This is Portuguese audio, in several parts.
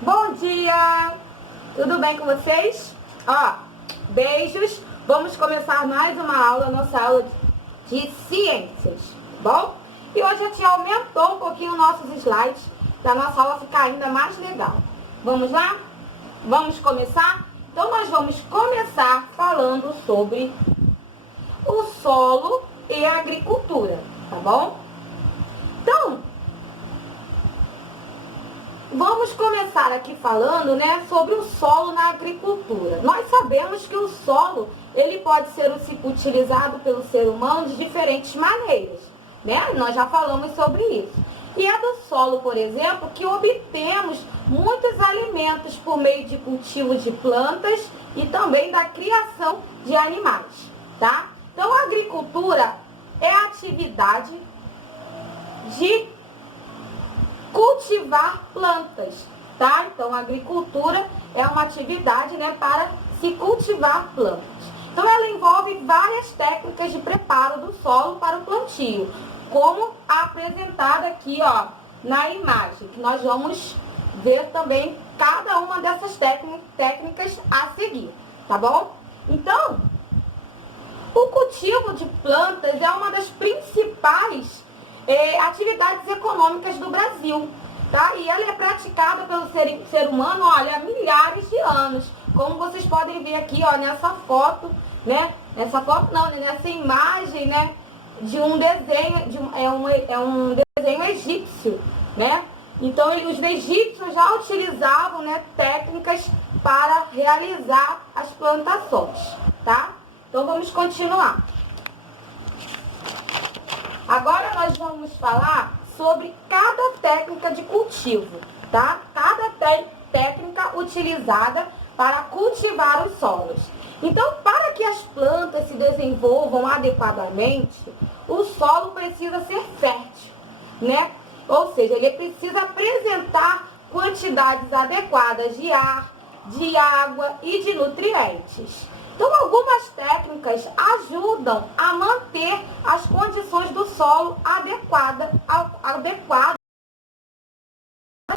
Bom dia! Tudo bem com vocês? Ó, beijos! Vamos começar mais uma aula, nossa aula de ciências, bom? E hoje a tia aumentou um pouquinho nossos slides para a nossa aula ficar ainda mais legal. Vamos lá? Vamos começar? Então nós vamos começar falando sobre o solo e a agricultura, tá bom? Então, vamos começar aqui falando, né, sobre o solo na agricultura. Nós sabemos que o solo, ele pode ser utilizado pelo ser humano de diferentes maneiras, né? Nós já falamos sobre isso. E é do solo, por exemplo, que obtemos muitos alimentos por meio de cultivo de plantas e também da criação de animais, tá? Então, a agricultura é a atividade de cultivar plantas, tá? Então, a agricultura é uma atividade, né, para se cultivar plantas. Então, ela envolve várias técnicas de preparo do solo para o plantio, como apresentada aqui, ó, na imagem, que nós vamos ver também cada uma dessas técnicas a seguir, tá bom? Então, o cultivo de plantas é uma das principais atividades econômicas do Brasil, tá? E ela é praticada pelo ser humano, olha, há milhares de anos. Como vocês podem ver aqui, ó, nessa foto, né? Nessa foto não, né? Nessa imagem, né? De um desenho, é um desenho egípcio, né? Então, os egípcios já utilizavam, né, técnicas para realizar as plantações, tá? Então, vamos continuar. Agora nós vamos falar sobre cada técnica de cultivo, tá? Cada técnica utilizada para cultivar os solos. Então, para que as plantas se desenvolvam adequadamente, o solo precisa ser fértil, né? Ou seja, ele precisa apresentar quantidades adequadas de ar, de água e de nutrientes. Então, algumas técnicas ajudam a manter as condições do solo adequadas às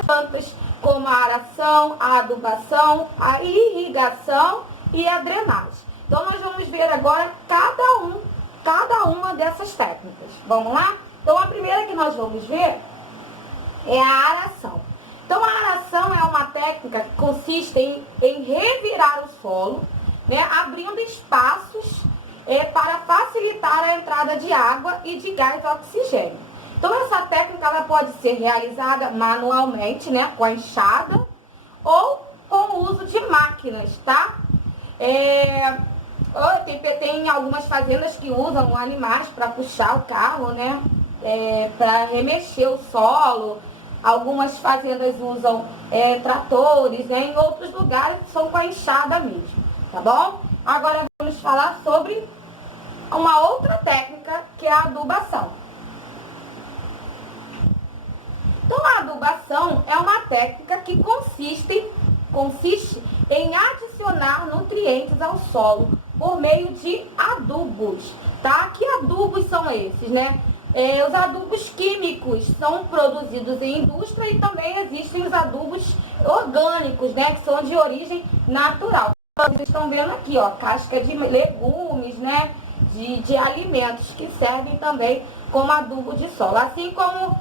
plantas, como a aração, a adubação, a irrigação e a drenagem. Então, nós vamos ver agora cada uma dessas técnicas. Vamos lá? Então, a primeira que nós vamos ver é a aração. Então, a aração é uma técnica que consiste em revirar o solo, né, abrindo espaços para facilitar a entrada de água e de gás oxigênio. Então, essa técnica ela pode ser realizada manualmente, né, com a enxada ou com o uso de máquinas, tá? Tem algumas fazendas que usam animais para puxar o carro, né, para remexer o solo. Algumas fazendas usam tratores, né, em outros lugares são com a enxada mesmo. Tá bom? Agora vamos falar sobre uma outra técnica, que é a adubação. Então, a adubação é uma técnica que consiste em adicionar nutrientes ao solo por meio de adubos, tá? Que adubos são esses, né? Os adubos químicos são produzidos em indústria e também existem os adubos orgânicos, né? Que são de origem natural. Vocês estão vendo aqui, ó, casca de legumes, né, de alimentos que servem também como adubo de solo. Assim como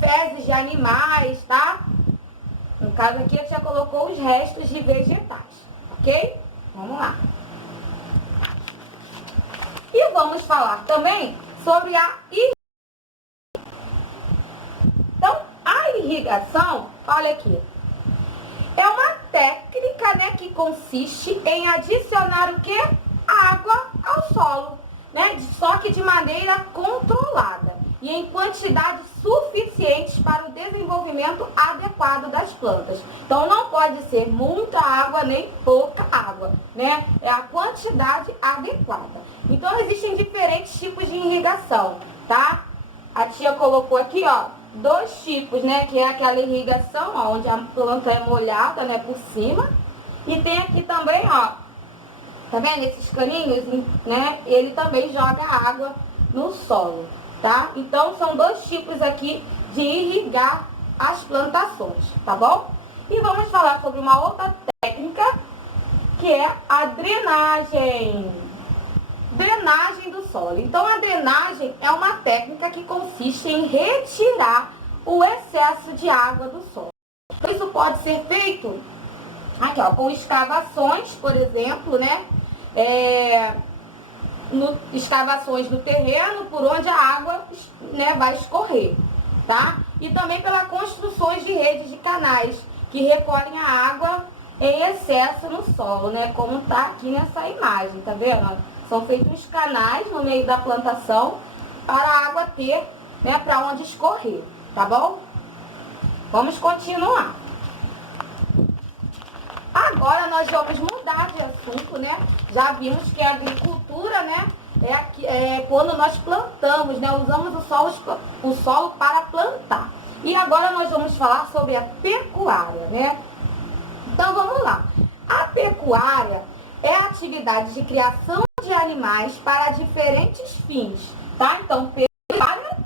fezes de animais, tá? No caso aqui, a tia colocou os restos de vegetais, ok? Vamos lá. E vamos falar também sobre a irrigação. Então, a irrigação, olha aqui, é uma técnica, né, que consiste em adicionar o quê? Água ao solo, né? Só que de maneira controlada e em quantidades suficientes para o desenvolvimento adequado das plantas. Então, não pode ser muita água nem pouca água, né? É a quantidade adequada. Então, existem diferentes tipos de irrigação, tá? A tia colocou aqui, ó, 2 tipos, né? Que é aquela irrigação, ó, onde a planta é molhada, né, por cima. E tem aqui também, ó, tá vendo esses caninhos, né? Ele também joga água no solo, tá? Então, são 2 tipos aqui de irrigar as plantações, tá bom? E vamos falar sobre uma outra técnica, que é a drenagem. Drenagem do solo. Então, a drenagem é uma técnica que consiste em retirar o excesso de água do solo. Isso pode ser feito aqui, ó, com escavações, por exemplo, né? Escavações no terreno por onde a água, né, vai escorrer, tá? E também pela construções de redes de canais que recolhem a água em excesso no solo, né? Como tá aqui nessa imagem, tá vendo? São feitos canais no meio da plantação para a água ter, né, para onde escorrer, tá bom? Vamos continuar. Agora nós vamos mudar de assunto, né? Já vimos que a agricultura, né, é quando nós plantamos, né? Usamos o solo para plantar. E agora nós vamos falar sobre a pecuária, né? Então vamos lá. A pecuária é a atividade de criação de animais para diferentes fins, tá? Então, pecuária,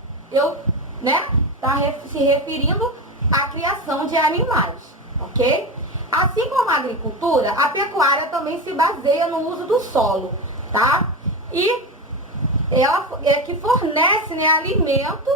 tá se referindo à criação de animais, ok? Assim como a agricultura, a pecuária também se baseia no uso do solo, tá? E ela é que fornece, né, alimento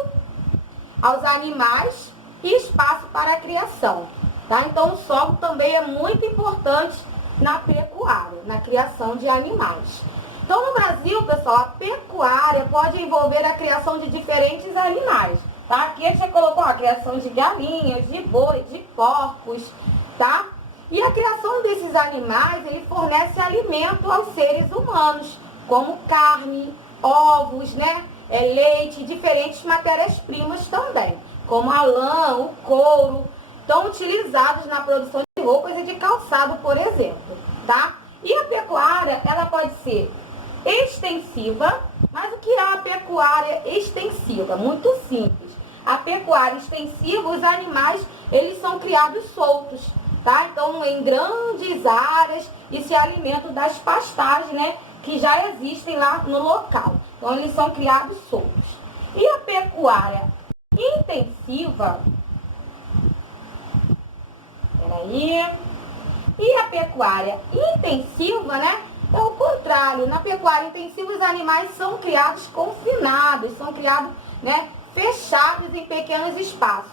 aos animais e espaço para a criação, tá? Então, o solo também é muito importante na pecuária, na criação de animais. Então, no Brasil, pessoal, a pecuária pode envolver a criação de diferentes animais, tá? Aqui a gente já colocou a criação de galinhas, de boi, de porcos, tá? E a criação desses animais, ele fornece alimento aos seres humanos, como carne, ovos, né? Leite, diferentes matérias-primas também, como a lã, o couro, estão utilizados na produção de roupas e de calçado, por exemplo, tá? E a pecuária, ela pode ser extensiva, mas o que é a pecuária extensiva? Muito simples. A pecuária extensiva, os animais, eles são criados soltos, tá? Então, em grandes áreas e se alimentam das pastagens, né, que já existem lá no local. Então, eles são criados soltos. E a pecuária intensiva, e a pecuária intensiva, né, é o contrário. Na pecuária intensiva, os animais são criados confinados, são criados, né, fechados em pequenos espaços,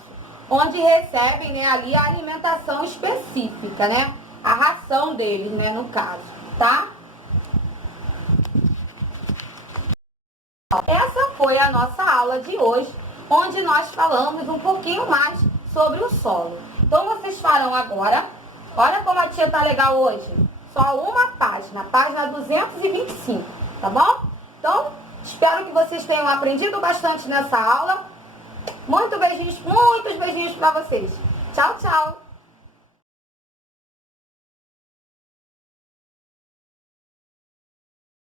onde recebem, né, ali a alimentação específica, né, a ração deles, né, no caso, tá? Essa foi a nossa aula de hoje, onde nós falamos um pouquinho mais sobre o solo. Então, vocês farão agora, olha como a tia tá legal hoje, só uma página, página 225, tá bom? Então, espero que vocês tenham aprendido bastante nessa aula. Muitos beijinhos para vocês. Tchau, tchau!